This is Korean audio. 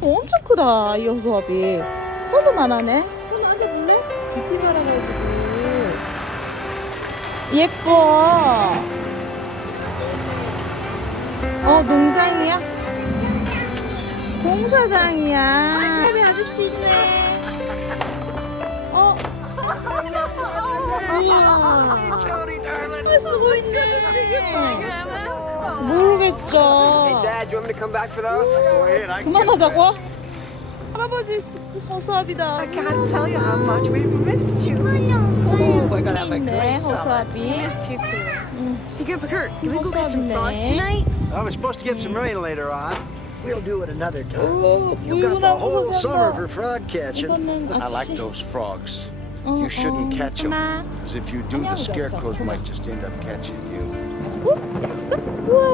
엄청 크다 이 호수아비 손도 하네 손 앉아볼래? 뷰티 바라가지고 예뻐 어 농장이야? 공사장이야 할배 아저씨 있네 어? 이야 잘 쓰고 있네 모르겠죠 want me to come back for those? Go ahead. I 그만하자고? 할아버지 호수아비다 I can't tell you how much we've missed you. Oh, we're gonna have a 있네 great summer. 호수아비 Missed you too. 응. Hey, Grandpa Kurt, can we go catch some frogs 호수아비네 tonight? Oh, we're supposed to get some rain later on. We'll do it another time. 오 You've got the 물구나무 whole summer 호수아비 for frog catching. 이거는 I like 아치 those frogs. 어, You shouldn't 어, catch 'em. 하나 Because if you do, 아니야, the 그렇죠. scarecrows 그만. might just end up catching you. 우와